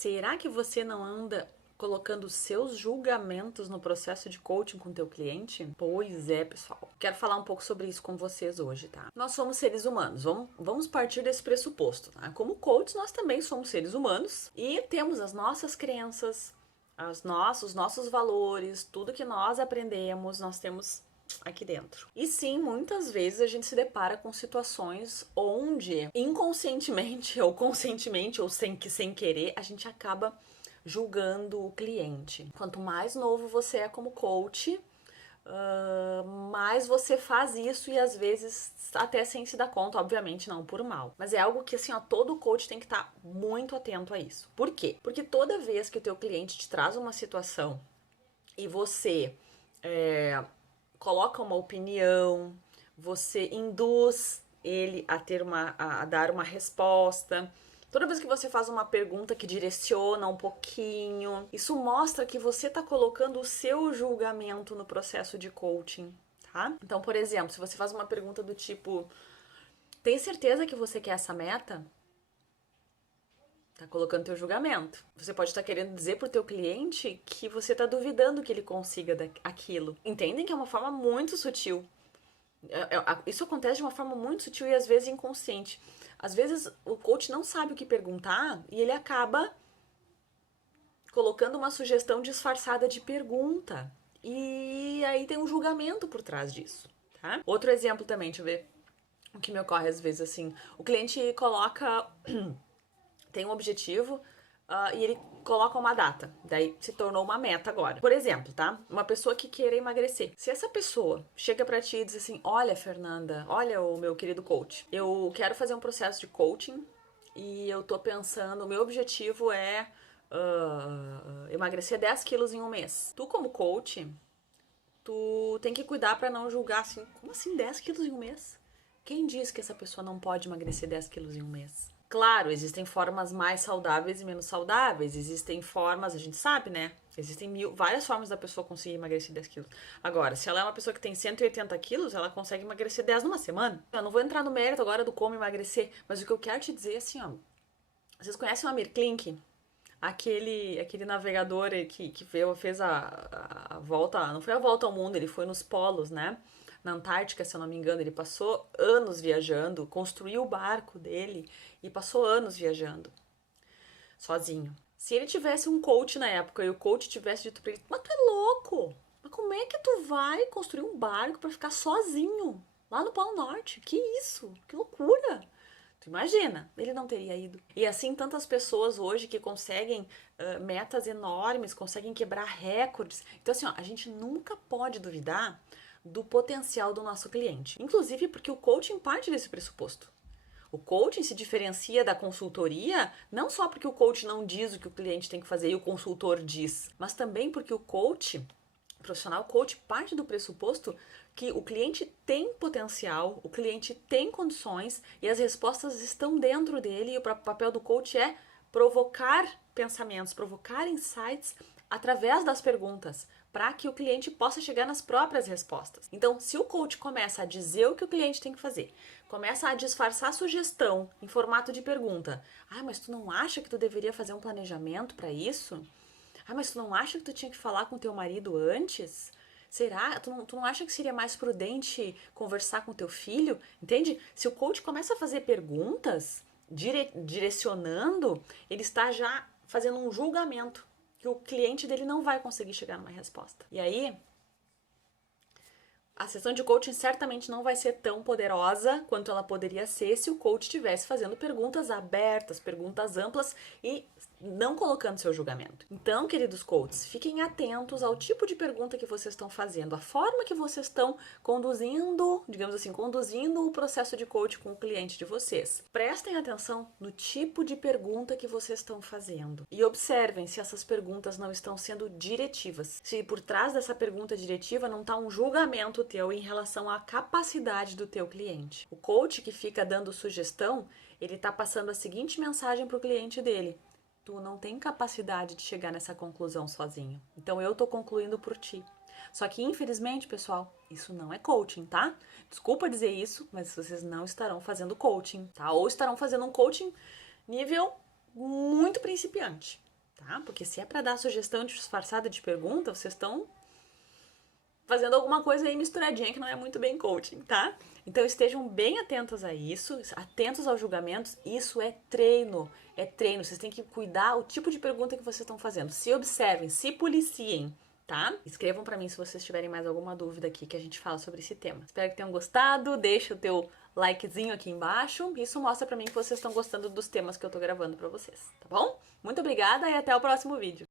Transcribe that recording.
Será que você não anda colocando seus julgamentos no processo de coaching com o teu cliente? Pois é, pessoal. Quero falar um pouco sobre isso com vocês hoje, tá? Nós somos seres humanos, vamos partir desse pressuposto, tá? Como coaches, nós também somos seres humanos e temos as nossas crenças, os nossos valores, tudo que nós aprendemos, nós temos aqui dentro. E sim, muitas vezes a gente se depara com situações onde inconscientemente ou conscientemente ou sem querer, a gente acaba julgando o cliente. Quanto mais novo você é como coach, mais você faz isso e às vezes até sem se dar conta, obviamente não por mal. Mas é algo que assim, ó, todo coach tem que estar muito atento a isso. Por quê? Porque toda vez que o teu cliente te traz uma situação e você coloca uma opinião, você induz ele a dar uma resposta. Toda vez que você faz uma pergunta que direciona um pouquinho, isso mostra que você está colocando o seu julgamento no processo de coaching, tá? Então, por exemplo, se você faz uma pergunta do tipo: tem certeza que você quer essa meta? Tá colocando teu julgamento. Você pode estar querendo dizer pro teu cliente que você tá duvidando que ele consiga aquilo. Entendem que é uma forma muito sutil. Isso acontece de uma forma muito sutil e às vezes inconsciente. Às vezes o coach não sabe o que perguntar e ele acaba colocando uma sugestão disfarçada de pergunta. E aí tem um julgamento por trás disso, tá? Outro exemplo também, deixa eu ver o que me ocorre às vezes assim. O cliente coloca... tem um objetivo e ele coloca uma data. Daí se tornou uma meta agora. Por exemplo, tá? Uma pessoa que queira emagrecer. Se essa pessoa chega pra ti e diz assim: olha, Fernanda, olha o meu querido coach, eu quero fazer um processo de coaching e eu tô pensando, o meu objetivo é emagrecer 10 quilos em um mês. Tu como coach, tu tem que cuidar pra não julgar assim, como assim 10 quilos em um mês? Quem diz que essa pessoa não pode emagrecer 10 quilos em um mês? Claro, existem formas mais saudáveis e menos saudáveis, existem formas, a gente sabe, né? Existem várias formas da pessoa conseguir emagrecer 10 quilos. Agora, se ela é uma pessoa que tem 180 quilos, ela consegue emagrecer 10 numa semana. Eu não vou entrar no mérito agora do como emagrecer, mas o que eu quero te dizer é assim, ó. Vocês conhecem o Amir Klink? Aquele navegador que fez a volta, não foi a volta ao mundo, ele foi nos polos, né? Na Antártica, se eu não me engano, ele passou anos viajando, construiu o barco dele e passou anos viajando, sozinho. Se ele tivesse um coach na época e o coach tivesse dito pra ele: mas tu é louco, mas como é que tu vai construir um barco pra ficar sozinho lá no Polo Norte? Que isso? Que loucura! Tu imagina, ele não teria ido. E assim, tantas pessoas hoje que conseguem metas enormes, conseguem quebrar recordes. Então assim, ó, a gente nunca pode duvidar do potencial do nosso cliente. Inclusive porque o coaching parte desse pressuposto. O coaching se diferencia da consultoria não só porque o coach não diz o que o cliente tem que fazer e o consultor diz, mas também porque o profissional coach parte do pressuposto que o cliente tem potencial, o cliente tem condições e as respostas estão dentro dele, e o papel do coach é provocar pensamentos, provocar insights através das perguntas, para que o cliente possa chegar nas próprias respostas. Então, se o coach começa a dizer o que o cliente tem que fazer, começa a disfarçar a sugestão em formato de pergunta: ah, mas tu não acha que tu deveria fazer um planejamento para isso? Ah, mas tu não acha que tu tinha que falar com teu marido antes? Será? Tu não acha que seria mais prudente conversar com teu filho? Entende? Se o coach começa a fazer perguntas, direcionando, ele está já fazendo um julgamento que o cliente dele não vai conseguir chegar numa resposta. E aí, a sessão de coaching certamente não vai ser tão poderosa quanto ela poderia ser se o coach estivesse fazendo perguntas abertas, perguntas amplas e não colocando seu julgamento. Então, queridos coaches, fiquem atentos ao tipo de pergunta que vocês estão fazendo, a forma que vocês estão conduzindo, digamos assim, conduzindo o processo de coaching com o cliente de vocês. Prestem atenção no tipo de pergunta que vocês estão fazendo e observem se essas perguntas não estão sendo diretivas. Se por trás dessa pergunta diretiva não está um julgamento teu em relação à capacidade do teu cliente. O coach que fica dando sugestão, ele está passando a seguinte mensagem para o cliente dele: tu não tem capacidade de chegar nessa conclusão sozinho. Então eu tô concluindo por ti. Só que infelizmente, pessoal, isso não é coaching, tá? Desculpa dizer isso, mas vocês não estarão fazendo coaching, tá? Ou estarão fazendo um coaching nível muito principiante. tá? Porque se é pra dar sugestão disfarçada de pergunta, vocês estão fazendo alguma coisa aí misturadinha que não é muito bem coaching, tá? Então estejam bem atentos a isso, atentos aos julgamentos. Isso é treino, é treino. Vocês têm que cuidar o tipo de pergunta que vocês estão fazendo. Se observem, se policiem, tá? Escrevam pra mim se vocês tiverem mais alguma dúvida aqui que a gente fala sobre esse tema. Espero que tenham gostado. Deixa o teu likezinho aqui embaixo. Isso mostra pra mim que vocês estão gostando dos temas que eu tô gravando pra vocês, tá bom? Muito obrigada e até o próximo vídeo.